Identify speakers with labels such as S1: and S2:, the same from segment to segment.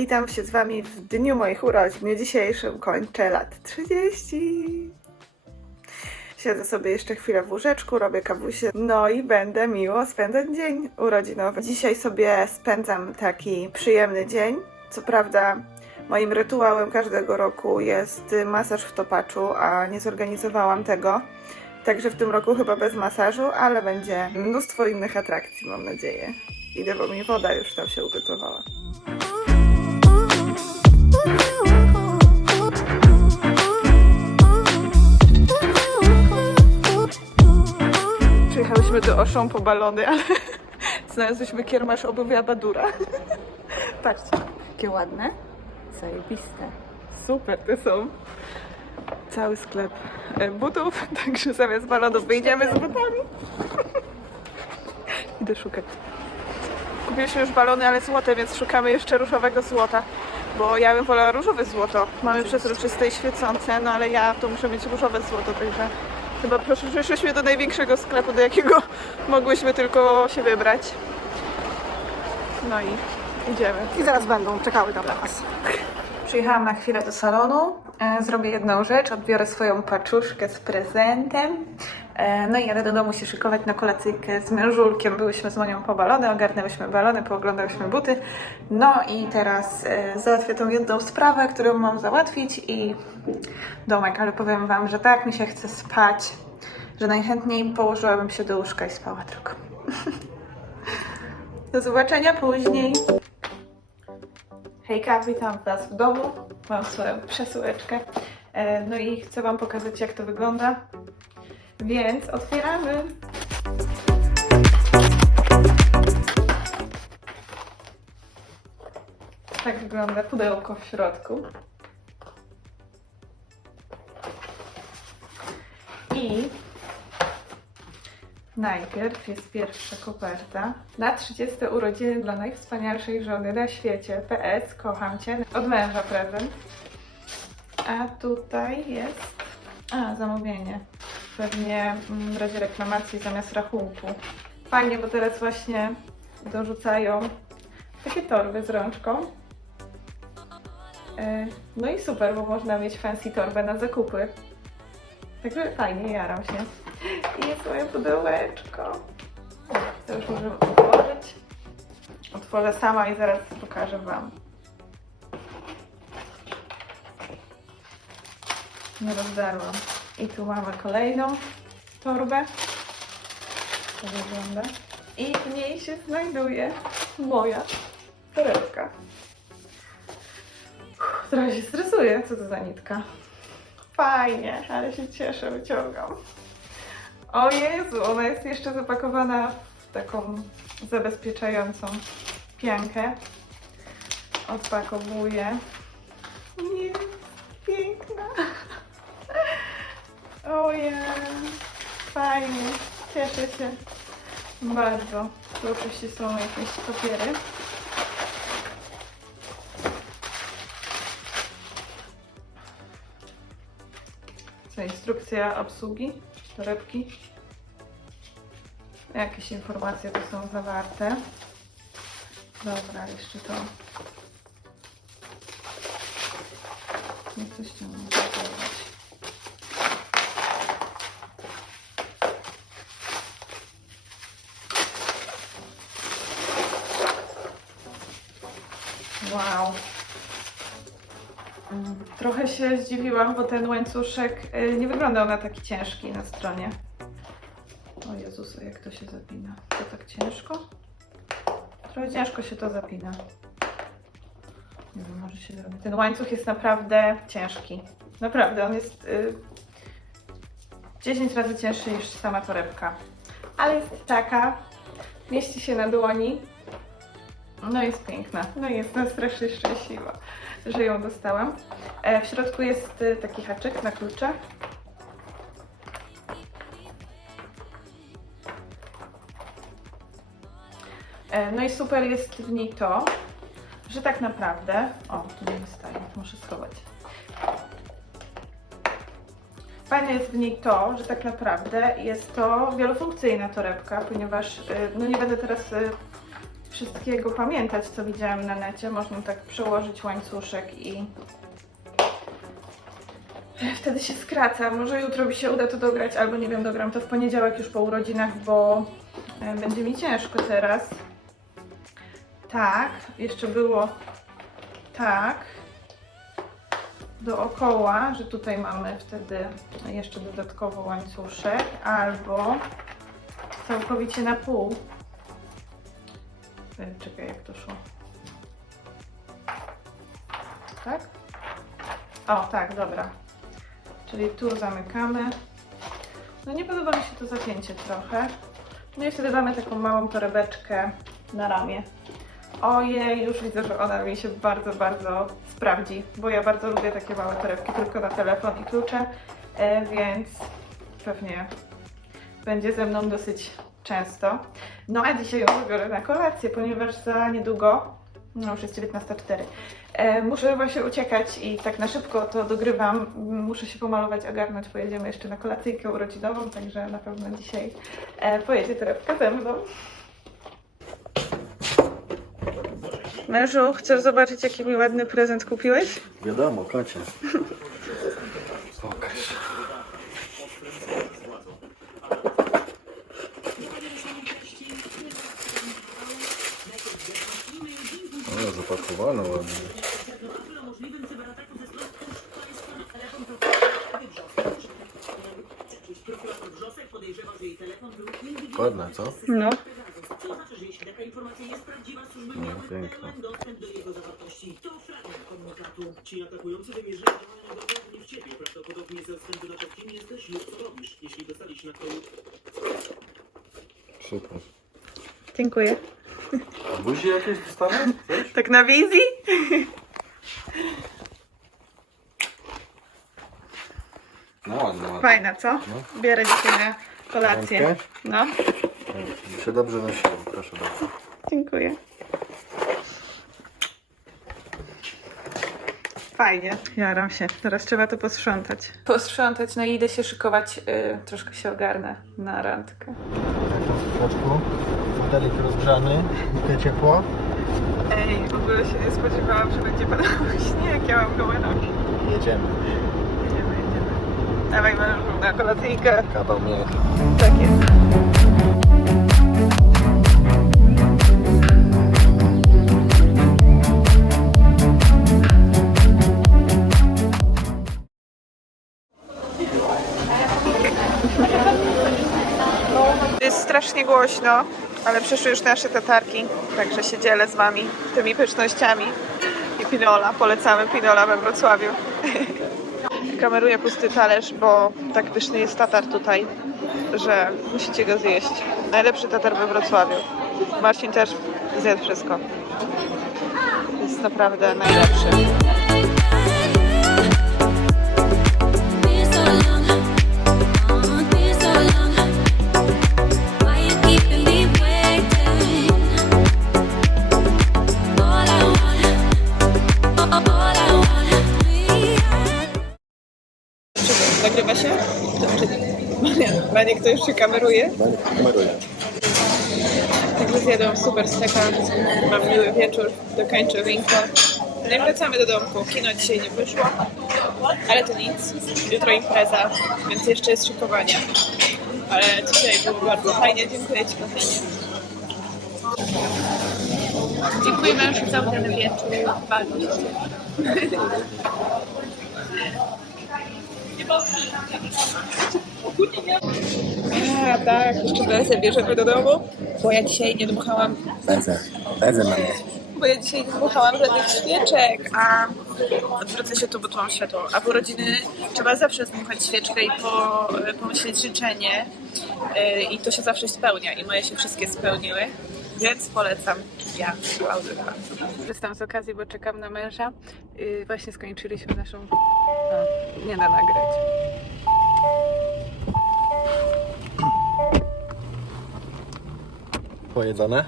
S1: Witam się z Wami w dniu moich urodzin. Dniu dzisiejszym kończę lat 30. Siedzę sobie jeszcze chwilę w łóżeczku, robię kawusie, no i będę miło spędzać dzień urodzinowy. Dzisiaj sobie spędzam taki przyjemny dzień. Co prawda, moim rytuałem każdego roku jest masaż w topaczu, a nie zorganizowałam tego. Także w tym roku chyba bez masażu, ale będzie mnóstwo innych atrakcji, mam nadzieję. Idę, bo mi woda już tam się ugotowała. Przyjechałyśmy do Oszą po balony, ale znalazłyśmy kiermasz obuwia Badura. Patrzcie, jakie ładne, zajebiste. Super, te są. Cały sklep e, butów, także zamiast balonów wyjdziemy z butami. Idę szukać. Kupiliśmy już balony, ale złote, więc szukamy jeszcze różowego złota. Bo ja bym wolała różowe złoto. Mamy przezroczyste i świecące, no ale ja to muszę mieć różowe złoto, także chyba proszę, przyszłyśmy do największego sklepu, do jakiego mogłyśmy tylko się wybrać. No i idziemy.
S2: I zaraz będą czekały tam na nas.
S1: Przyjechałam na chwilę do salonu. E, Zrobię jedną rzecz, odbiorę swoją paczuszkę z prezentem. E, No i jadę do domu się szykować na kolacyjkę z mężulkiem. Byłyśmy z Monią po balony, ogarnęłyśmy balony, pooglądałyśmy buty. No i teraz e, załatwię tą jedną sprawę, którą mam załatwić i domek, ale powiem Wam, że tak mi się chce spać, że najchętniej położyłabym się do łóżka i spała tylko. Do zobaczenia później. Hejka, witam Was w domu. Mam swoją przesyłeczkę. E, No i chcę Wam pokazać, jak to wygląda. Więc otwieramy. Tak wygląda pudełko w środku. I Najpierw jest pierwsza koperta. Na 30 urodziny dla najwspanialszej żony na świecie. PS, kocham Cię. Od męża prezent. A tutaj jest... A, zamówienie. Pewnie mm, w razie reklamacji zamiast rachunku. Fajnie, bo teraz właśnie dorzucają takie torby z rączką. E, No i super, bo można mieć fancy torbę na zakupy. Także fajnie, jaram się. I jest moje pudełeczko. To już możemy otworzyć. Otworzę sama i zaraz pokażę Wam. Nie rozdarłam. I tu mamy kolejną torbę. To wygląda. I w niej się znajduje moja torebka. Trochę się stresuję. Co to za nitka? Fajnie, ale się cieszę, wyciągam. O Jezu, ona jest jeszcze zapakowana w taką zabezpieczającą piankę. Odpakowuję. Jest piękna. Ojej, fajnie, cieszę się bardzo. Tu oczywiście są jakieś papiery. Co, instrukcja obsługi torebki. Jakieś informacje tu są zawarte. Dobra, jeszcze to. Nie coś tam Trochę się zdziwiłam, bo ten łańcuszek y, nie wyglądał na taki ciężki na stronie. O Jezusa, jak to się zapina. To tak ciężko? Trochę ciężko się to zapina. Nie wiem, może się zrobi. Ten łańcuch jest naprawdę ciężki. Naprawdę, on jest y, 10 razy cięższy niż sama torebka. Ale jest taka, mieści się na dłoni. No jest piękna. No i jestem strasznie szczęśliwa, że ją dostałam. E, w środku jest y, taki haczyk na klucze. E, no i super jest w niej to, że tak naprawdę... O, tu nie wystaje, muszę schować. Fajne jest w niej to, że tak naprawdę jest to wielofunkcyjna torebka, ponieważ y, no nie będę teraz y, wszystkiego pamiętać, co widziałam na necie. Można tak przełożyć łańcuszek i wtedy się skraca. Może jutro mi się uda to dograć, albo nie wiem, dogram to w poniedziałek już po urodzinach, bo e, będzie mi ciężko teraz. Tak, jeszcze było tak dookoła, że tutaj mamy wtedy jeszcze dodatkowo łańcuszek, albo całkowicie na pół. E, Czekaj, jak to szło. Tak? O, tak, dobra. Czyli tu zamykamy. No nie podoba mi się to zapięcie trochę. No i wtedy damy taką małą torebeczkę na ramię. Ojej, już widzę, że ona mi się bardzo, bardzo sprawdzi, bo ja bardzo lubię takie małe torebki tylko na telefon i klucze, e, więc pewnie będzie ze mną dosyć często. No a dzisiaj ją zabiorę na kolację, ponieważ za niedługo, no już jest 19.04, e, muszę właśnie uciekać i tak na szybko to dogrywam. Muszę się pomalować, ogarnąć, pojedziemy jeszcze na kolacyjkę urodzinową, także na pewno dzisiaj e, pojedzie torebka ze mną. Mężu, chcesz zobaczyć, jaki mi ładny prezent kupiłeś?
S3: Wiadomo, kocie. O, zapakowane ładnie. Ładne, co?
S1: No.
S3: No, piękne.
S4: Ci atakujący wymierzają działania w ciebie. Prawdopodobnie ze względu na to, kim jesteś lub co robisz. Jeśli dostali się na twoje
S3: Super.
S1: Dziękuję.
S3: Buzi jakieś dostanę? Coś?
S1: Tak na wizji?
S3: No ładnie, ładnie.
S1: Fajna, co?
S3: No.
S1: Biorę dzisiaj na kolację.
S3: Randkę?
S1: No,
S3: Mi się dobrze nosiło, proszę bardzo.
S1: dziękuję. Fajnie. Jaram się. Teraz trzeba to posprzątać. Posprzątać, no i idę się szykować. y, troszkę się ogarnę na randkę.
S3: Kaczku, modelik rozgrzany, te ciepło.
S1: Ej, w ogóle się nie spodziewałam, że będzie padał śnieg. Ja mam gołe nogi.
S3: Jedziemy.
S1: Jedziemy, jedziemy. Dawaj mężu na kolacyjkę.
S3: Kawał miech.
S1: Tak jest. Jest strasznie głośno, ale przyszły już nasze tatarki, także się dzielę z Wami tymi pysznościami. I pinola, polecamy pinola we Wrocławiu. Kameruję pusty talerz, bo tak pyszny jest tatar tutaj, że musicie go zjeść. Najlepszy tatar we Wrocławiu. Marcin też zjadł wszystko. Jest naprawdę najlepszy. To już się kameruje.
S3: Kameruję.
S1: Także zjadłam super steka, mam miły wieczór, dokończę winko. No i wracamy do domku. Kino dzisiaj nie wyszło, ale to nic. Jutro impreza, więc jeszcze jest szykowanie. Ale dzisiaj było bardzo fajnie. Dziękuję Ci, kochanie. Dziękuję mężu za udany wieczór. Bardzo. A, tak, jeszcze bezę bierzemy do domu, bo ja dzisiaj nie dmuchałam,
S3: Bezę. Bezę mam.
S1: bo ja dzisiaj nie dmuchałam żadnych świeczek, a odwrócę się tu, bo tu mam światło, a w urodziny trzeba zawsze zdmuchać świeczkę i po, pomyśleć życzenie yy, i to się zawsze spełnia i moje się wszystkie spełniły, więc polecam ja, Klaudyka. Korzystam z okazji, bo czekam na męża. Yy, właśnie skończyliśmy naszą... A, nie da nagrać.
S3: Pojedzone?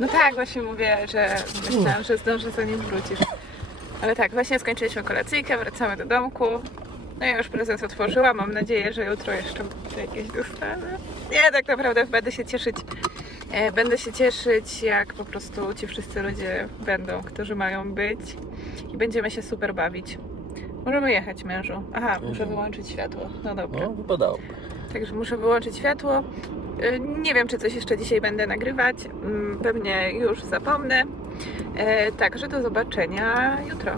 S1: No tak, właśnie mówię, że myślałam, że zdążę zanim wrócisz. Ale tak, właśnie skończyliśmy kolacyjkę, wracamy do domku. No ja już prezent otworzyłam. Mam nadzieję, że jutro jeszcze jakieś dostanę. Nie, tak naprawdę będę się cieszyć. E, Będę się cieszyć, jak po prostu ci wszyscy ludzie będą, którzy mają być. I będziemy się super bawić. Możemy jechać, mężu. Aha, muszę wyłączyć światło. No dobra.
S3: No, wypadało.
S1: Także muszę wyłączyć światło. Y, Nie wiem, czy coś jeszcze dzisiaj będę nagrywać. Mm, Pewnie już zapomnę. E, Także do zobaczenia jutro.